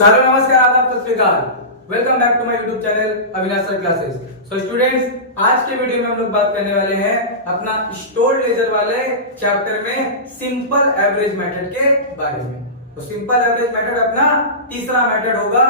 Hello नमस्कार, आदाब, सत श्री अकाल। Welcome back to my YouTube channel Avinash sir classes. So students, आज के वीडियो में हम लोग बात करने वाले हैं अपना स्टोर्ड लेजर वाले चैप्टर में सिंपल एवरेज मेथड के बारे में। तो सिंपल एवरेज मेथड अपना तीसरा मेथड होगा।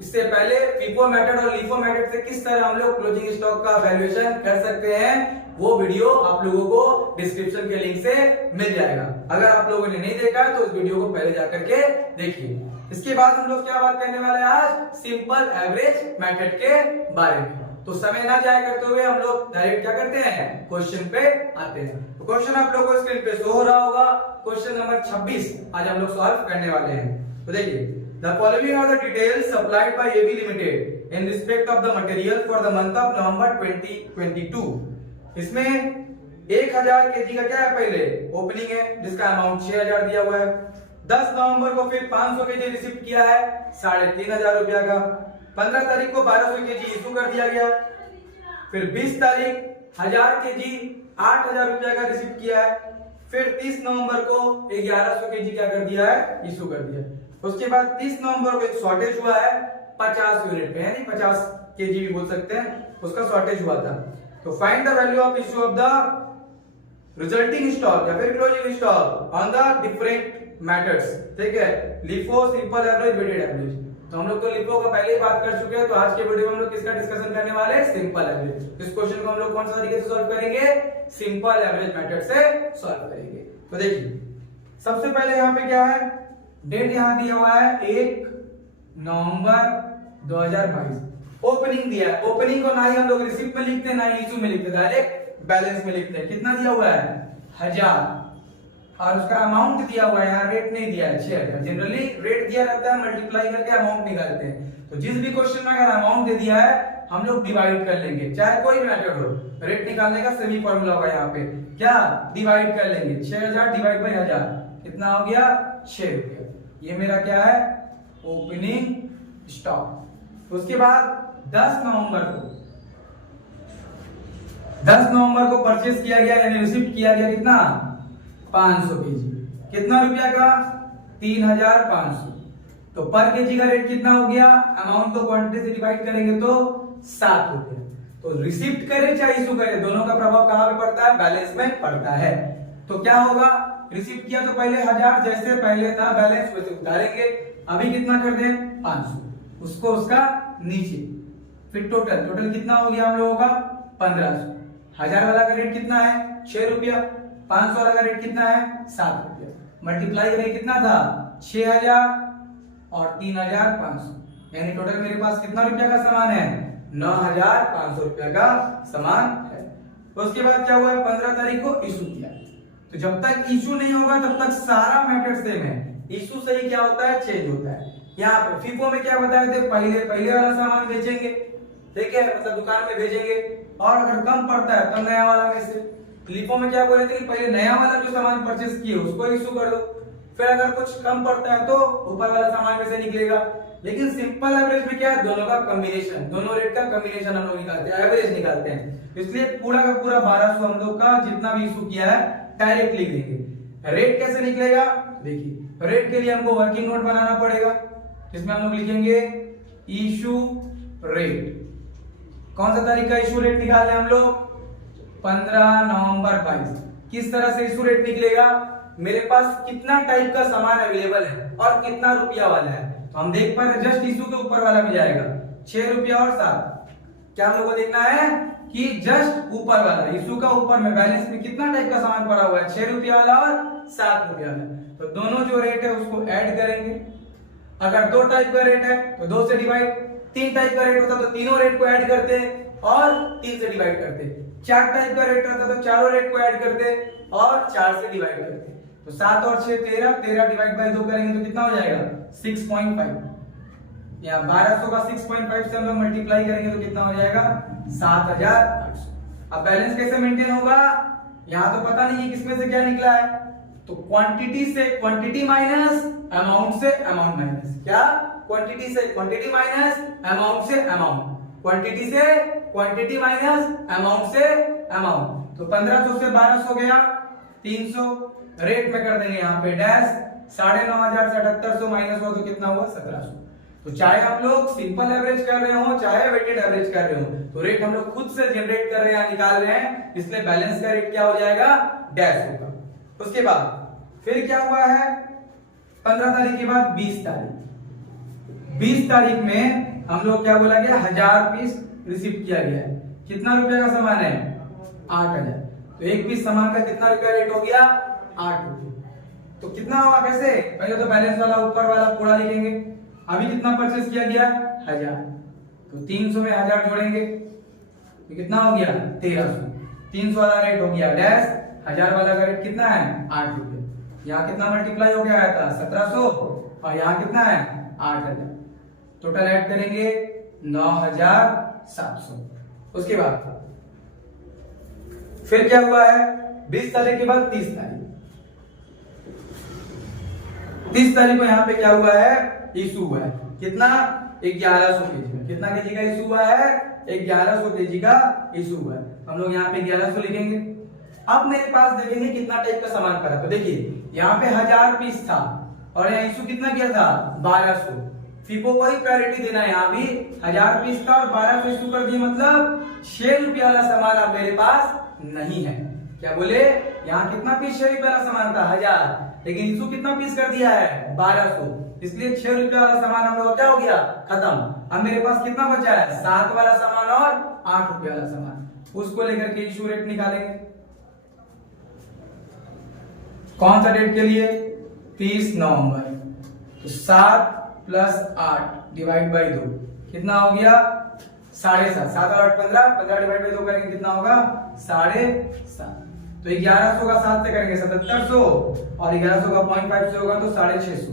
इससे पहले FIFO मेथड और LIFO मेथड से किस तरह हम लोग क्लोजिंग स्टॉक का वैल्यूएशन कर सकते हैं, वो वीडियो आप लोगों को डिस्क्रिप्शन के लिंक से मिल जाएगा। अगर आप लोगों ने नहीं देखा है तो इस वीडियो को पहले जाकर के देखिए। इसके बाद हम लोग क्या बात करने वाले हैं आज, सिंपल एवरेज मेथड के बारे में। तो समय ना जाया करते हुए हम लोग डायरेक्ट क्या करते हैं, क्वेश्चन पे आते हैं। तो क्वेश्चन आप लोगों को स्क्रीन पे शो हो रहा होगा। क्वेश्चन नंबर 26 आज हम लोग सॉल्व करने वाले हैं। तो देखिए, the following are the details supplied by AB limited in respect of the material for the month of November 2022। इसमें 1000 केजी का क्या है, पहले ओपनिंग है जिसका अमाउंट 6000 दिया हुआ है। 10 नवंबर को फिर 500 केजी रिसीव किया है 3500 रुपया का। 15 तारीख को 1200 केजी इशू कर दिया गया। फिर 20 तारीख 1000 केजी 8000 रुपया का रिसीव किया है। फिर 30 नवंबर को 1100 केजी क्या कर दिया है, इशू कर दिया। उसके बाद 30 नवंबर को एक शॉर्टेज हुआ है 50 यूनिट पे, यानी 50 केजी भी बोल सकते हैं, उसका शॉर्टेज हुआ था। तो find the value of issue of the resulting stock या फिर closing stock on the different methods. ठीक है, LIFO, simple average, weighted average. तो हम लोग तो लिफो का पहले ही बात कर चुके हैं। तो आज के वीडियो में हम लोग किसका डिस्कशन करने वाले हैं, सिंपल एवरेज। इस क्वेश्चन को हम लोग कौन सा तरीके से सॉल्व करेंगे, सिंपल एवरेज मेथड से सॉल्व करेंगे। तो देखिए, सबसे पहले यहाँ पे क्या है, डेट यहाँ दिया हुआ है 1 नवंबर 2022। ओपनिंग दिया है, ओपनिंग को ना ही हम लोग रिसिप्ट में लिखते हैं ना ही इशू में लिखते हैं, डायरेक्ट बैलेंस में लिखते हैं। कितना दिया हुआ है, 1000, और उसका अमाउंट दिया हुआ है, यहाँ रेट नहीं दिया है 6000। जनरली रेट दिया रहता है, मल्टीप्लाई करके अमाउंट निकालते हैं। तो जिस भी क्वेश्चन में अगर अमाउंट दे दिया है हम लोग डिवाइड कर लेंगे, चाहे कोई भी मेथड हो। रेट निकालने का सेमी फॉर्मूला होगा, यहाँ पे क्या डिवाइड कर लेंगे। 6000 डिवाइड बाई 1000 कितना हो गया, 6 रुपया। ये मेरा क्या है, ओपनिंग स्टॉक। उसके बाद 10 नवंबर को परचेस किया गया, यानी रिसीव किया गया कितना, 500 केजी। कितना रुपया का, 3500। तो पर केजी का रेट कितना हो गया, अमाउंट को क्वांटिटी से डिवाइड करेंगे तो 7 रुपया। तो रिसीव्ड करे चाहे इशू करे, दोनों का प्रभाव कहां पे पड़ता है, बैलेंस में पड़ता है। तो क्या होगा, रिसीव किया तो पहले 1000 जैसे पहले था बैलेंस वैसे उतारेंगे। अभी कितना कर दें, 500, उसको उसका नीचे। फिर टोटल कितना हो गया हम लोगों का, 1500। 1000 वाला का रेट कितना है, 6 रुपया। 500 वाला का रेट कितना है, 7 रुपया। मल्टीप्लाई करें कितना था, 6000 और 3500, यानी टोटल मेरे पास कितना रुपया का सामान है, 9500 रुपया का सामान है। तो उसके बाद क्या हुआ, 15 तारीख को इशू किया। तो जब तक इशू नहीं होगा तब तक सारा मैटर सेम है। इशू से ही क्या होता है, चेंज होता है। यहाँ पे FIFO में क्या बताए थे, पहले वाला सामान बेचेंगे, ठीक है, मतलब दुकान में भेजेंगे, और अगर कम पड़ता है तब नया वाला में से। लिफो में क्या बोले थे कि पहले नया वाला जो सामान परचेस किए उसको इशू कर दो, फिर अगर कुछ कम पड़ता है तो ऊपर वाला सामान में से निकलेगा। लेकिन सिंपल एवरेज में क्या है, दोनों का कॉम्बिनेशन, दोनों रेट का कॉम्बिनेशन हम लोग निकालते हैं, एवरेज निकालते हैं। इसलिए पूरा का पूरा 1200 हम लोग का जितना भी इशू किया है डायरेक्ट लिख देंगे। रेट कैसे निकलेगा, देखिए, रेट के लिए हमको वर्किंग नोट बनाना पड़ेगा, जिसमें हम लोग लिखेंगे इशू रेट। कौन सा तारीख का इशू रेट निकालने हम लोग, 15 नवंबर 22। किस तरह से इशू रेट निकलेगा, मेरे पास कितना टाइप का सामान अवेलेबल है और कितना रुपया वाला है। तो हम देख पा रहे जस्ट इशू के ऊपर वाला मिल जाएगा 6 रुपया और 7। क्या हम लोग को देखना है कि जस्ट ऊपर वाला, इशू का ऊपर में बैलेंस में कितना टाइप का सामान पड़ा हुआ है, 6 रुपया वाला और 7 रुपया वाला। तो दोनों जो रेट है उसको ऐड करेंगे। अगर 2 टाइप का रेट है तो 2 से डिवाइड, 3 टाइप का रेट होता तो तीनों रेट को ऐड करते और 3 से डिवाइड करते। 4 टाइप का रेट रहता तो चारों रेट को ऐड करते और 4 से डिवाइड करते। तो 7 और 6 13 डिवाइड बाय 2 करेंगे तो कितना हो जाएगा, 6.5। या 1200 का 6.5 से हम लोग मल्टीप्लाई करेंगे तो कितना हो जाएगा, 7800। अब बैलेंस कैसे मेंटेन होगा, यहाँ तो पता नहीं है किसमें से क्या निकला है। तो क्वांटिटी से क्वांटिटी माइनस, अमाउंट से अमाउंट माइनस। क्या, क्वांटिटी से क्वांटिटी माइनस, अमाउंट से अमाउंट। क्वांटिटी से क्वांटिटी माइनस, अमाउंट से अमाउंट। तो 1500 से 1200 गया 300। रेट में कर देंगे यहाँ पे डैश, 9500 से 7800 माइनस हुआ तो कितना हुआ, 1700। तो चाहे हम लोग सिंपल एवरेज कर रहे हो चाहे वेटेड एवरेज कर रहे हो, तो रेट हम लोग खुद से जनरेट कर रहे हैं, निकाल रहे हैं, इसलिए बैलेंस का रेट क्या हो जाएगा, डैश होगा। उसके बाद फिर क्या हुआ है, 15 तारीख के बाद 20 तारीख, 20 तारीख में हम लोग क्या बोला गया, 1000 पीस रिसीव किया गया है। कितना रुपया का सामान है, 8000। तो एक पीस सामान का कितना रुपया रेट हो गया, 8 रुपये। तो कितना हुआ, कैसे, पहले तो बैलेंस वाला ऊपर वाला पूरा लिखेंगे। अभी कितना परचेस किया गया, 1000, तो 300 में 1000 जोड़ेंगे तो कितना हो गया, 1300। 300 वाला रेट हो गया डैश, 1000 वाला का रेट कितना है, 8 रुपये। यहाँ कितना मल्टीप्लाई हो गया था, 1700, और यहाँ कितना है, 8000। टोटल ऐड करेंगे 9700। उसके बाद फिर क्या हुआ है, 20 तारीख के बाद 30 तारीख, 30 तारीख को यहाँ पे क्या हुआ है, इशू हुआ है। कितना, 1100 केजी का। कितना केजी का इशू हुआ है, 1100 केजी का इशू हुआ है। हम लोग यहाँ पे 1100 लिखेंगे। अब मेरे पास देखेंगे कितना टाइप का सामान पड़ा। तो देखिए यहाँ पे 1000 पीस था और यहाँ इशू कितना किया था, 1200। फीको को ही प्रायोरिटी देना है। यहाँ भी 1000 पीस था और 1200 इशू कर दिए, मतलब 6 रुपया वाला सामान अब मेरे पास नहीं है। क्या बोले, यहाँ कितना पीस 6 रुपया वाला सामान था, 1000, लेकिन इशू कितना पीस कर दिया है, 1200, इसलिए 6 रुपया वाला सामान हम लोग क्या हो गया, खत्म। अब मेरे पास कितना बचा है, 7 वाला सामान और 8 रुपया वाला सामान, उसको लेकर के इशू रेट निकालेंगे। कौन सा डेट के लिए, 30 नवंबर। तो 7 + 8 डिवाइड बाई 2 कितना हो गया, 7.5। 7 और 8 15, 15 डिवाइड बाई 2 करेंगे कितना होगा, 7.5। तो 1100 का 7 से करेंगे 7700 और 1100 का 0.5 से होगा तो 650,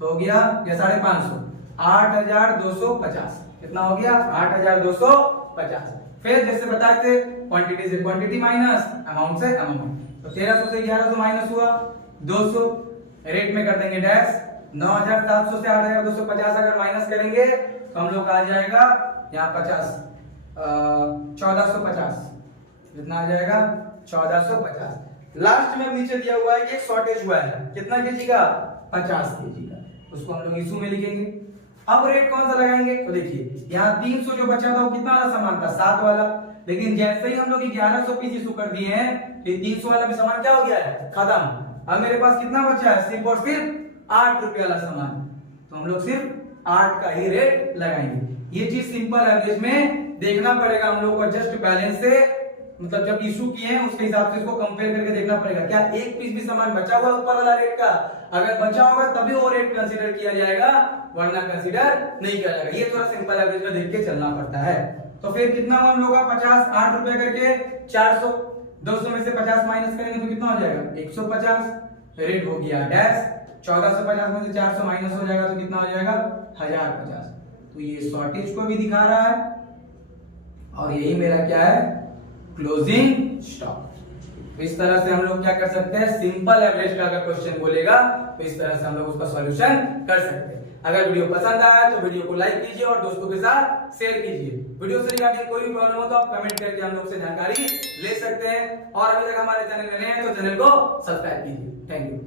तो हो गया या 550, 8250। कितना हो गया, 8250। फिर जैसे बताए थे क्वांटिटी से क्वांटिटी माइनस अमाउंट से अमाउंट, तो 1300 से 1100 माइनस हुआ 200, रेट में कर देंगे डैश। 9700 से 8250 अगर माइनस करेंगे तो हम लोग आ जाएगा यहाँ 50, 1450। कितना आ जाएगा, 1450। लास्ट में नीचे दिया हुआ है कि एक शॉर्टेज हुआ है, कितना केजी का, 50 केजी का, उसको हम लोग इशू में लिखेंगे। अब रेट कौन सा लगाएंगे, तो देखिए यहाँ 300 जो बचा था वो कितना वाला सामान था, 7 वाला, लेकिन जैसे ही हम लोग 1100 पीस इशू कर दिए हैं, ये 300 वाला भी सामान क्या हो गया है, खत्म। अब मेरे पास कितना बचा है, सिर्फ और सिर्फ 8 रुपये वाला सामान, तो हम लोग सिर्फ 8 का ही रेट लगाएंगे। ये चीज सिंपल एवरेज में देखना पड़ेगा हम लोग को, जस्ट बैलेंस से, मतलब जब इशू किए हैं उसके हिसाब से इसको कंपेयर करके देखना पड़ेगा, क्या एक पीस भी सामान बचा हुआ है ऊपर वाला रेट का, अगर बचा होगा तभी वो रेट कंसीडर किया जाएगा, वरना कंसीडर नहीं किया जाएगा। ये थोड़ा सिंपल एवरेज में देख के चलना पड़ता है। तो फिर कितना हुआ हम लोग का, 50, 8 रुपए करके 400, 200 में से 50 माइनस करेंगे तो कितना हो जाएगा, 150, रेट हो गया डैश। 1450 में से 400 माइनस हो जाएगा तो कितना हो जाएगा, 1050। तो ये शॉर्टेज को भी दिखा रहा है और यही मेरा क्या है, क्लोजिंग स्टॉक। इस तरह से हम लोग क्या कर सकते हैं, सिंपल एवरेज का अगर क्वेश्चन बोलेगा तो इस तरह से हम लोग उसका सॉल्यूशन कर सकते हैं। अगर वीडियो पसंद आया तो वीडियो को लाइक कीजिए और दोस्तों के साथ शेयर कीजिए। वीडियो से रिगार्डिंग कोई भी प्रॉब्लम हो तो आप कमेंट करके हम लोग से जानकारी ले सकते हैं। और अभी तक हमारे चैनल में नए हैं तो चैनल को सब्सक्राइब कीजिए। Thank you.